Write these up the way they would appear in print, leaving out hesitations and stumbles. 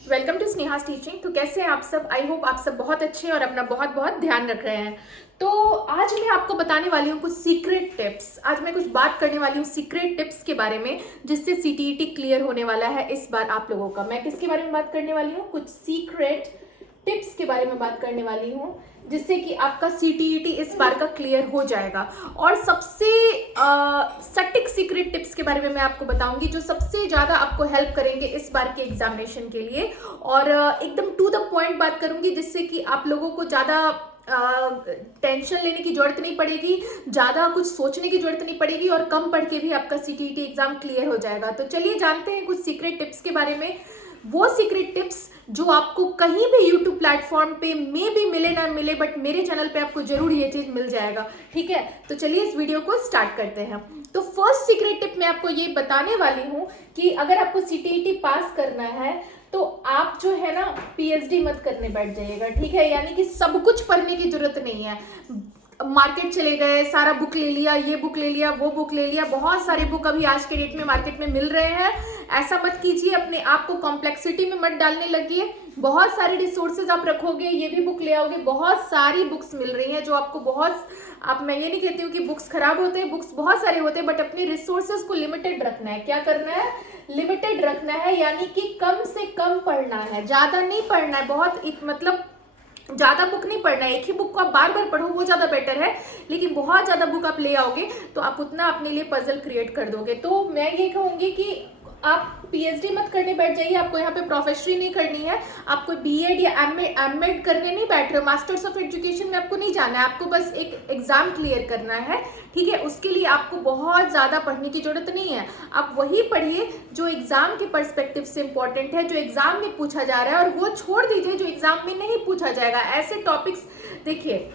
Welcome to स्नेहास teaching. तो कैसे हैं आप सब? आई होप आप सब बहुत अच्छे हैं और अपना बहुत बहुत ध्यान रख रहे हैं। तो आज मैं आपको बताने वाली हूँ कुछ सीक्रेट टिप्स। आज मैं कुछ बात करने वाली हूँ सीक्रेट टिप्स के बारे में, जिससे सीटीईटी क्लियर होने वाला है इस बार आप लोगों का। मैं किसके बारे में बात करने वाली हूँ? कुछ सीक्रेट टिप्स के बारे में बात करने वाली हूँ, जिससे कि आपका सीटीईटी इस बार का क्लियर हो जाएगा। और सबसे सटीक सीक्रेट टिप्स के बारे में मैं आपको बताऊंगी, जो सबसे ज़्यादा आपको हेल्प करेंगे इस बार के एग्जामिनेशन के लिए। और एकदम टू द पॉइंट बात करूंगी, जिससे कि आप लोगों को ज़्यादा टेंशन लेने की जरूरत नहीं पड़ेगी, ज़्यादा कुछ सोचने की जरूरत नहीं पड़ेगी, और कम पढ़ के भी आपका सीटीईटी एग्जाम क्लियर हो जाएगा। तो चलिए जानते हैं कुछ सीक्रेट टिप्स के बारे में। वो सीक्रेट टिप्स जो आपको कहीं भी यूट्यूब प्लेटफॉर्म पे में भी मिले ना मिले, बट मेरे चैनल पे आपको जरूर ये चीज मिल जाएगा। ठीक है, तो चलिए इस वीडियो को स्टार्ट करते हैं। तो फर्स्ट सीक्रेट टिप मैं आपको ये बताने वाली हूँ कि अगर आपको सीटीईटी पास करना है तो आप जो है ना पीएचडी मत करने बैठ जाइएगा। ठीक है, यानी कि सब कुछ पढ़ने की जरूरत नहीं है। मार्केट चले गए, सारा बुक ले लिया, ये बुक ले लिया, वो बुक ले लिया, बहुत सारे बुक अभी आज के डेट में मार्केट में मिल रहे हैं। ऐसा मत कीजिए, अपने आप को कॉम्प्लेक्सिटी में मत डालने लगिए। बहुत सारे रिसोर्सेज आप रखोगे, ये भी बुक ले आओगे, बहुत सारी बुक्स मिल रही हैं जो आपको बहुत आप मैं ये नहीं कहती हूँ कि बुक्स खराब होते हैं, बुक्स बहुत सारे होते हैं, बट अपने रिसोर्सेज को लिमिटेड रखना है। क्या करना है? लिमिटेड रखना है, यानी कि कम से कम पढ़ना है, ज्यादा नहीं पढ़ना है। बहुत मतलब ज्यादा बुक नहीं पढ़ना है, एक ही बुक को आप बार बार पढ़ो वो ज्यादा बेटर है। लेकिन बहुत ज्यादा बुक आप ले आओगे तो आप उतना अपने लिए पजल क्रिएट कर दोगे। तो मैं ये कहूंगी कि आप पीएचडी मत करने बैठ जाइए। आपको यहाँ पे प्रोफेसरी नहीं करनी है, आपको बीएड या एमएड करने नहीं बैठ रहे हो, मास्टर्स ऑफ एजुकेशन में आपको नहीं जाना है, आपको बस एक एग्जाम क्लियर करना है। ठीक है, उसके लिए आपको बहुत ज़्यादा पढ़ने की जरूरत नहीं है। आप वही पढ़िए जो एग्जाम के पर्सपेक्टिव से इंपॉर्टेंट है, जो एग्जाम में पूछा जा रहा है, और वो छोड़ दीजिए जो एग्जाम में नहीं पूछा जाएगा। ऐसे टॉपिक्स देखिए,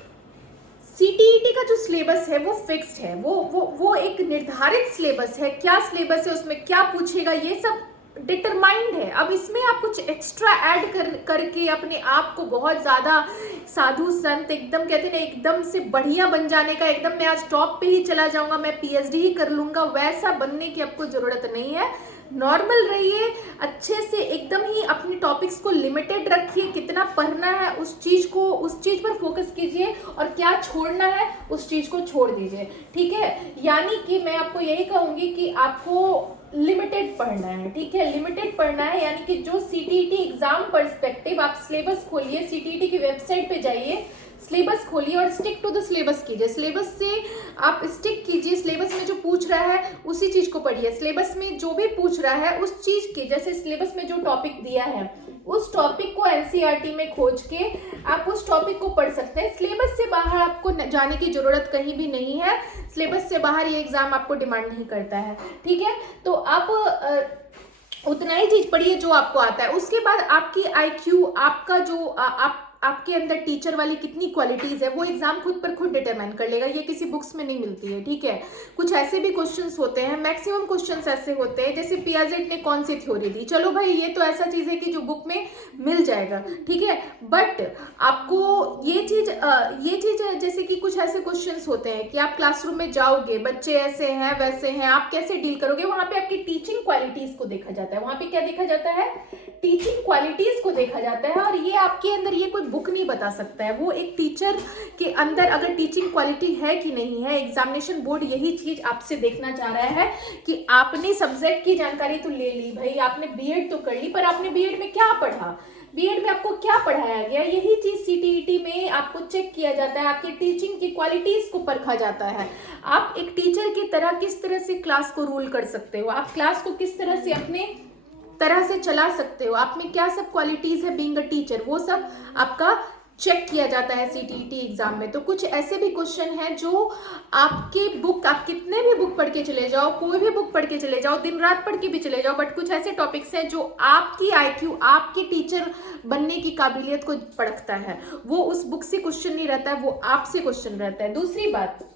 सीटीईटी का जो सिलेबस है वो फिक्स्ड है, वो एक निर्धारित सिलेबस है। क्या सिलेबस है, उसमें क्या पूछेगा, ये सब डिटरमाइंड है। अब इसमें आप कुछ एक्स्ट्रा ऐड करके अपने आप को बहुत ज़्यादा साधु संत एकदम कहते हैं एकदम से बढ़िया बन जाने का, एकदम मैं आज टॉप पे ही चला जाऊंगा, मैं पीएचडी ही कर लूंगा, वैसा बनने की आपको ज़रूरत नहीं है। नॉर्मल रहिए, अच्छे से एकदम ही अपने टॉपिक्स को लिमिटेड रखिए। कितना पढ़ना है उस चीज़ पर फोकस कीजिए, और क्या छोड़ना है उस चीज़ को छोड़ दीजिए। ठीक है, यानी कि मैं आपको यही कहूँगी कि आपको लिमिटेड पढ़ना है। ठीक है, लिमिटेड पढ़ना है, यानी कि जो सीटीईटी एग्जाम पर्सपेक्टिव, आप सिलेबस खोलिए, सीटीईटी की वेबसाइट पे जाइए, सिलेबस खोलिए और स्टिक टू द सिलेबस कीजिए। सिलेबस से आप स्टिक कीजिए, सिलेबस में जो पूछ रहा है उसी चीज को पढ़िए। सिलेबस में जो भी पूछ रहा है उस चीज की, जैसे सिलेबस में जो टॉपिक दिया है उस टॉपिक को एनसीईआरटी में खोज के आप उस टॉपिक को पढ़ सकते हैं। सिलेबस से बाहर आपको जाने की जरूरत कहीं भी नहीं है। सिलेबस से बाहर ये एग्जाम आपको डिमांड नहीं करता है। ठीक है, तो आप उतना ही चीज पढ़िए जो आपको आता है। उसके बाद आपकी आईक्यू, आपका जो आपके अंदर टीचर वाली कितनी क्वालिटीज है, वो एग्जाम खुद पर खुद डिटरमाइन कर लेगा। ये किसी बुक्स में नहीं मिलती है। ठीक है, कुछ ऐसे भी क्वेश्चंस होते हैं, मैक्सिमम क्वेश्चंस ऐसे होते हैं, जैसे पियाजेट ने कौन सी थ्योरी दी, चलो भाई ये तो ऐसा चीज है कि जो बुक में मिल जाएगा। ठीक है, बट आपको ये चीज जैसे कि कुछ ऐसे क्वेश्चंस होते हैं कि आप क्लासरूम में जाओगे, बच्चे ऐसे हैं वैसे हैं, आप कैसे डील करोगे। वहां पे आपकी टीचिंग क्वालिटीज को देखा जाता है। वहां पे क्या देखा जाता है? टीचिंग क्वालिटीज को देखा जाता है। और ये आपके अंदर ये कोई बुक नहीं बता सकता है। वो एक टीचर के अंदर अगर टीचिंग क्वालिटी है कि नहीं है, एग्जामिनेशन बोर्ड यही चीज आपसे देखना चाह रहा है कि आपने सब्जेक्ट की जानकारी तो ले ली भाई, आपने बीएड तो कर ली, पर आपने बीएड में क्या पढ़ा, बीएड में आपको क्या पढ़ाया गया, यही चीज सीटीईटी में आपको चेक किया जाता है। आपकी टीचिंग की क्वालिटीज को परखा जाता है। आप एक टीचर की तरह किस तरह से क्लास को रूल कर सकते हो, आप क्लास को किस तरह से अपने तरह से चला सकते हो, आप में क्या सब क्वालिटीज है बीइंग अ टीचर, वो सब आपका चेक किया जाता है सीटीईटी एग्जाम में। तो कुछ ऐसे भी क्वेश्चन हैं जो आपके बुक, आप कितने भी बुक पढ़ के चले जाओ, कोई भी बुक पढ़ के चले जाओ, दिन रात पढ़ के भी चले जाओ, बट कुछ ऐसे टॉपिक्स हैं जो आपकी आईक्यू, आपके टीचर बनने की काबिलियत को परखता है। वो उस बुक से क्वेश्चन नहीं रहता है, वो आपसे क्वेश्चन रहता है। दूसरी बात,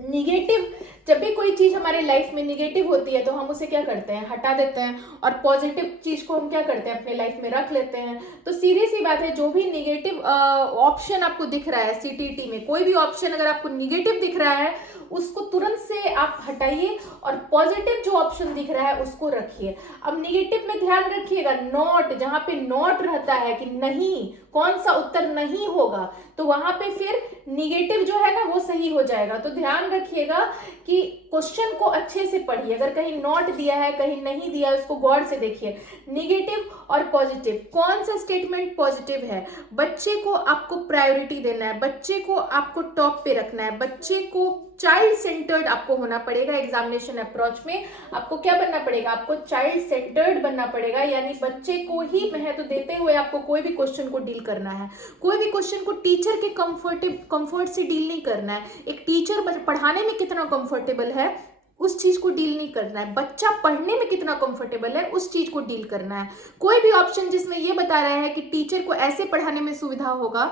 निगेटिव जब भी कोई चीज़ हमारे लाइफ में निगेटिव होती है तो हम उसे क्या करते हैं, हटा देते हैं, और पॉजिटिव चीज़ को हम क्या करते हैं, अपने लाइफ में रख लेते हैं। तो सीधी सी बात है, जो भी निगेटिव ऑप्शन आपको दिख रहा है सीटीईटी में, कोई भी ऑप्शन अगर आपको निगेटिव दिख रहा है उसको तुरंत से आप हटाइए, और पॉजिटिव जो ऑप्शन दिख रहा है उसको रखिए। अब निगेटिव में ध्यान रखिएगा, नॉट, जहां पे नॉट रहता है कि नहीं, कौन सा उत्तर नहीं होगा, तो वहां पे फिर निगेटिव जो है ना वो सही हो जाएगा। तो ध्यान रखिएगा कि क्वेश्चन को अच्छे से पढ़िए, अगर कहीं नॉट दिया है, कहीं नहीं दिया है, उसको गौर से देखिए। निगेटिव और पॉजिटिव, कौन सा स्टेटमेंट पॉजिटिव है? बच्चे को आपको प्रायोरिटी देना है, बच्चे को आपको टॉप पे रखना है, बच्चे को चाइल्ड सेंटर्ड आपको होना पड़ेगा। एग्जामिनेशन अप्रोच में आपको क्या बनना पड़ेगा, आपको चाइल्ड सेंटर्ड बनना पड़ेगा, यानी बच्चे को ही महत्व देते हुए आपको कोई भी क्वेश्चन को डील करना है। कोई भी क्वेश्चन को टीचर के कंफर्ट से डील नहीं करना है। एक टीचर पढ़ाने में कितना कंफर्टेबल है उस चीज को डील नहीं करना है, बच्चा पढ़ने में कितना कंफर्टेबल है उस चीज को डील करना है। कोई भी ऑप्शन जिसमें ये बता रहा है कि टीचर को ऐसे पढ़ाने में सुविधा होगा,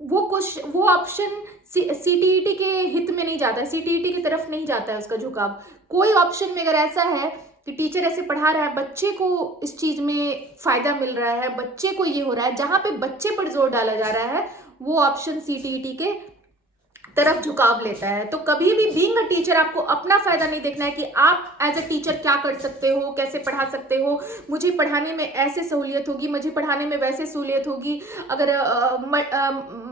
वो ऑप्शन सीटीईटी के हित में नहीं जाता है, सीटीईटी की तरफ नहीं जाता है उसका झुकाव। कोई ऑप्शन में अगर ऐसा है कि टीचर ऐसे पढ़ा रहा है, बच्चे को इस चीज में फायदा मिल रहा है, बच्चे को ये हो रहा है, जहां पे बच्चे पर जोर डाला जा रहा है, वो ऑप्शन सीटीईटी के तरफ झुकाव लेता है। तो कभी भी बीइंग अ टीचर आपको अपना फायदा नहीं देखना है कि आप एज अ टीचर क्या कर सकते हो, कैसे पढ़ा सकते हो, मुझे पढ़ाने में ऐसे सहूलियत होगी, मुझे पढ़ाने में वैसे सहूलियत होगी। अगर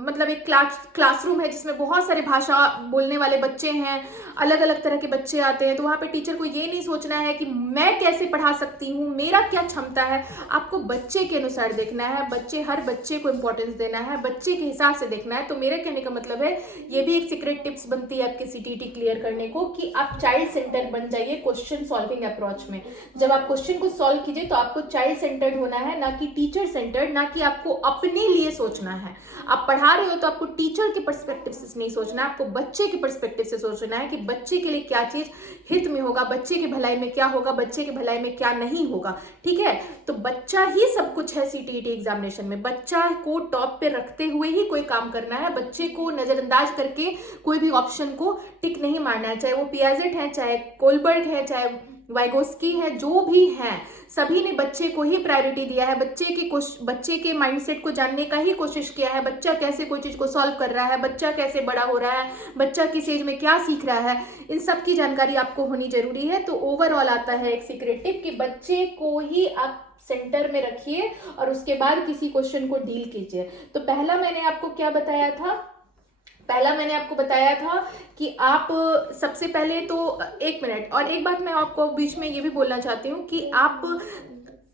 मतलब एक क्लासरूम है जिसमें बहुत सारे भाषा बोलने वाले बच्चे हैं, अलग अलग तरह के बच्चे आते हैं, तो वहाँ पे टीचर को ये नहीं सोचना है कि मैं कैसे पढ़ा सकती हूँ, मेरा क्या क्षमता है। आपको बच्चे के अनुसार देखना है, हर बच्चे को इंपॉर्टेंस देना है, बच्चे के हिसाब से देखना है। तो मेरे कहने का मतलब है, ये भी एक सीक्रेट टिप्स बनती है आपके सीटीईटी क्लियर करने को, कि आप चाइल्ड सेंटर बन जाइए क्वेश्चन सॉल्विंग अप्रोच में। जब आप क्वेश्चन को सॉल्व कीजिए तो आपको चाइल्ड सेंटर्ड होना है, ना कि टीचर सेंटर्ड, ना कि आपको अपने लिए सोचना है। आप पढ़ा रहे हो तो आपको टीचर के पर्सपेक्टिव से नहीं सोचना है, आपको बच्चे के पर्सपेक्टिव से सोचना है कि बच्चे के लिए क्या चीज हित में होगा, बच्चे की भलाई में क्या होगा, बच्चे की भलाई में क्या नहीं होगा। ठीक है, तो बच्चा ही सब कुछ है सीटीईटी एग्जामिनेशन में। बच्चा को टॉप पे रखते हुए ही कोई काम करना है, बच्चे को नजरअंदाज करके कोई भी ऑप्शन को टिक नहीं मारना है। चाहे वो पियाजेट है, चाहे कोलबर्ग है, चाहे वाइगोस्की है, जो भी है, सभी ने बच्चे को ही प्रायोरिटी दिया है, बच्चे के माइंडसेट को जानने का ही कोशिश किया है। बच्चा कैसे कोई चीज को सॉल्व कर रहा है, बच्चा कैसे बड़ा हो रहा है, बच्चा किस एज में क्या सीख रहा है, इन सब की जानकारी आपको होनी जरूरी है। तो ओवरऑल आता है एक सीक्रेट टिप कि बच्चे को ही आप सेंटर में रखिए और उसके बाद किसी क्वेश्चन को डील कीजिए। तो पहला मैंने आपको क्या बताया था, कि आप सबसे पहले तो 1 मिनट, और एक बात मैं आपको बीच में ये भी बोलना चाहती हूँ कि आप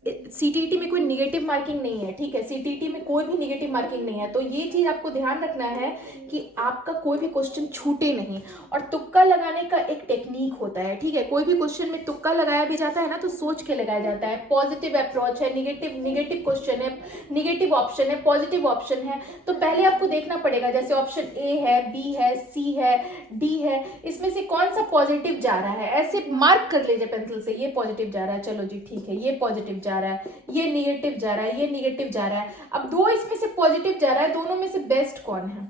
सीटीईटी में कोई निगेटिव मार्किंग नहीं है। ठीक है, सीटीईटी में कोई भी निगेटिव मार्किंग नहीं है। तो ये चीज आपको ध्यान रखना है कि आपका कोई भी क्वेश्चन छूटे नहीं। और तुक्का लगाने का एक टेक्निक होता है। ठीक है, कोई भी क्वेश्चन में तुक्का लगाया भी जाता है ना, तो सोच के लगाया जाता है। पॉजिटिव अप्रोच है, निगेटिव क्वेश्चन है, निगेटिव ऑप्शन है, पॉजिटिव ऑप्शन है, तो पहले आपको देखना पड़ेगा। जैसे ऑप्शन ए है, बी है, सी है, डी है, इसमें से कौन सा पॉजिटिव जा रहा है, ऐसे मार्क कर लीजिए पेंसिल से, ये पॉजिटिव जा रहा है, चलो जी ठीक है, ये पॉजिटिव जा रहा है, ये निगेटिव जा रहा है, ये निगेटिव जा रहा है। अब दो इसमें से पॉजिटिव जा रहा है, दोनों में से बेस्ट कौन है,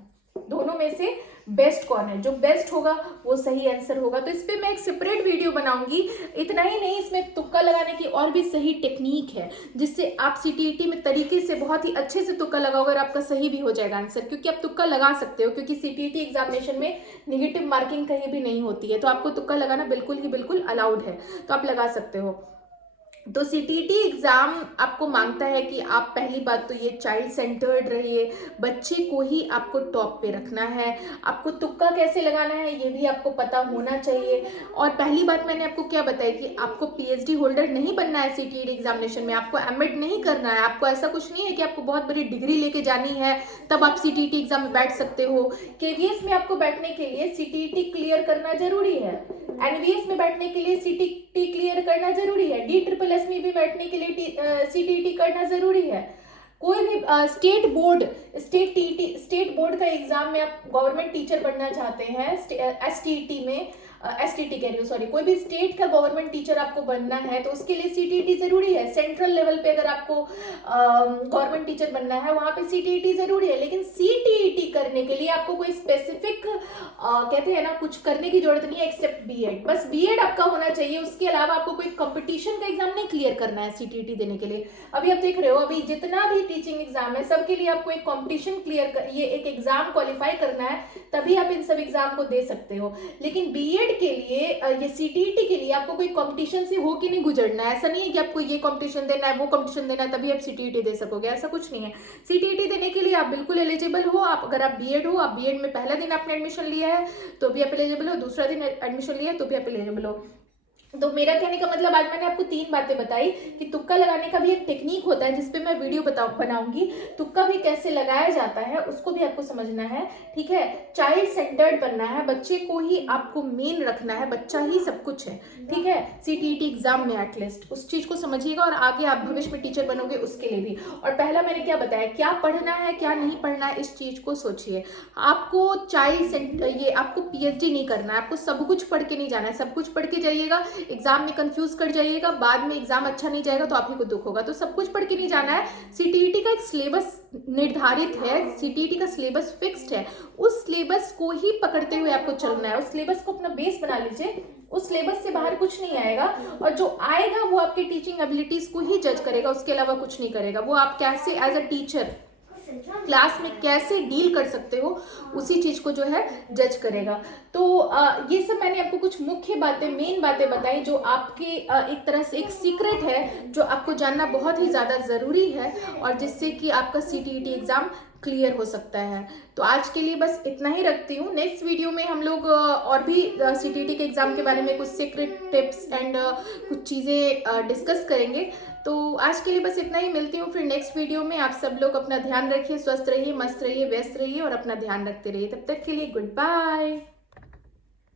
दोनों में से बेस्ट कौन है, जो बेस्ट होगा वो सही आंसर होगा। तो इस पे मैं एक सेपरेट वीडियो बनाऊंगी। इतना ही नहीं, इसमें तुक्का लगाने की और भी सही टेक्निक है, जिससे आप सीटीईटी में तरीके से बहुत ही अच्छे से तुक्का लगाओगे और आपका सही भी हो जाएगा आंसर, क्योंकि आप तुक्का लगा सकते हो, क्योंकि सीटीईटी एग्जामिनेशन में निगेटिव मार्किंग कहीं भी नहीं होती है। तो आपको तुक्का लगाना बिल्कुल ही बिल्कुल अलाउड है, तो आप लगा सकते हो। तो सीटीईटी एग्जाम आपको मांगता है कि आप पहली बात तो ये चाइल्ड सेंटर्ड रहिए, बच्चे को ही आपको टॉप पे रखना है। आपको तुक्का कैसे लगाना है ये भी आपको पता होना चाहिए। और पहली बात मैंने आपको क्या बताई कि आपको पीएचडी होल्डर नहीं बनना है सीटीईटी एग्जामिनेशन में, आपको एमएड नहीं करना है, आपको ऐसा कुछ नहीं है कि आपको बहुत बड़ी डिग्री लेके जानी है तब आप सीटीईटी एग्जाम में बैठ सकते हो। केवीएस में आपको बैठने के लिए सीटीईटी क्लियर करना जरूरी है, एनवीएस में बैठने के लिए सीटीईटी क्लियर करना जरूरी है, DSSS में भी बैठने के लिए सीटीईटी करना जरूरी है। कोई भी स्टेट बोर्ड का एग्जाम में आप गवर्नमेंट टीचर बनना चाहते हैं, एसटीईटी में एसटीटी कह रही हूँ सॉरी, कोई भी स्टेट का गवर्नमेंट टीचर आपको बनना है तो उसके लिए सीटीईटी जरूरी है। सेंट्रल लेवल पे अगर आपको गवर्नमेंट टीचर बनना है वहां पे सीटीईटी जरूरी है। लेकिन सीटीईटी करने के लिए आपको कोई स्पेसिफिक कहते हैं ना कुछ करने की जरूरत नहीं है एक्सेप्ट बीएड। बस बीएड आपका होना चाहिए, उसके अलावा आपको कोई कंपटीशन का एग्जाम नहीं क्लियर करना है सीटीईटी देने के लिए। अभी आप देख रहे हो अभी जितना भी टीचिंग एग्जाम है सबके लिए आपको एक कंपटीशन क्लियर कर, ये एक एग्जाम क्वालिफाई करना है, तभी आप इन सब एग्जाम को दे सकते हो। लेकिन बीएड के लिए ये सीटीईटी के लिए आपको कोई कंपटीशन से होके नहीं गुजरना है। ऐसा नहीं है कि आपको ये कंपटीशन देना है वो कंपटीशन देना है तभी आप सीटीईटी दे सकोगे, ऐसा कुछ नहीं है। सीटीईटी देने के लिए आप बिल्कुल एलिजिबल हो। आप अगर आप बीएड हो, आप बीएड में पहला दिन आपने एडमिशन लिया है तो भी आप एलिजिबल हो, दूसरा दिन एडमिशन लिया है तो भी आप एलिजिबल हो। तो मेरा कहने का मतलब आज मैंने आपको 3 बातें बताई कि तुक्का लगाने का भी एक टेक्निक होता है जिसपे मैं वीडियो बनाऊंगी। तुक्का भी कैसे लगाया जाता है उसको भी आपको समझना है, ठीक है। चाइल्ड सेंटर्ड बनना है, बच्चे को ही आपको मेन रखना है, बच्चा ही सब कुछ है, ठीक है। सीटीईटी एग्जाम में एटलीस्ट उस चीज को समझिएगा और आगे आप भविष्य में टीचर बनोगे उसके लिए भी। और पहला मैंने क्या बताया, क्या पढ़ना है क्या नहीं पढ़ना है इस चीज को सोचिए। आपको चाइल्ड सेंटर ये आपको पीएचडी नहीं करना है, आपको सब कुछ पढ़ के नहीं जाना है। सब कुछ पढ़ के जाइएगा, एग्जाम में कंफ्यूज कर जाइएगा, बाद में एग्जाम अच्छा नहीं जाएगा तो आप ही को दुख होगा। तो सब कुछ पढ़ के नहीं जाना है। सीटीईटी का एक सिलेबस निर्धारित है, सीटीईटी का सिलेबस फिक्स्ड है, उस सिलेबस को ही पकड़ते हुए आपको चलना है। उस सिलेबस को अपना बेस बना लीजिए, उस सिलेबस से बाहर कुछ नहीं आएगा और जो आएगा वो आपके टीचिंग एबिलिटीज को ही जज करेगा, उसके अलावा कुछ नहीं करेगा। वो आप कैसे एज अ टीचर क्लास में कैसे डील कर सकते हो उसी चीज को जो है जज करेगा। तो ये सब मैंने आपको कुछ मुख्य बातें मेन बातें बताई जो आपके एक तरह से एक सीक्रेट है जो आपको जानना बहुत ही ज्यादा जरूरी है और जिससे कि आपका सीटीईटी एग्जाम क्लियर हो सकता है। तो आज के लिए बस इतना ही रखती हूँ। नेक्स्ट वीडियो में हम लोग और भी सीटीईटी के एग्जाम के बारे में कुछ सीक्रेट टिप्स एंड कुछ चीज़ें डिस्कस करेंगे। तो आज के लिए बस इतना ही, मिलती हूँ फिर नेक्स्ट वीडियो में। आप सब लोग अपना ध्यान रखिए, स्वस्थ रहिए, मस्त रहिए, व्यस्त रहिए और अपना ध्यान रखते रहिए। तब तक के लिए गुड बाय।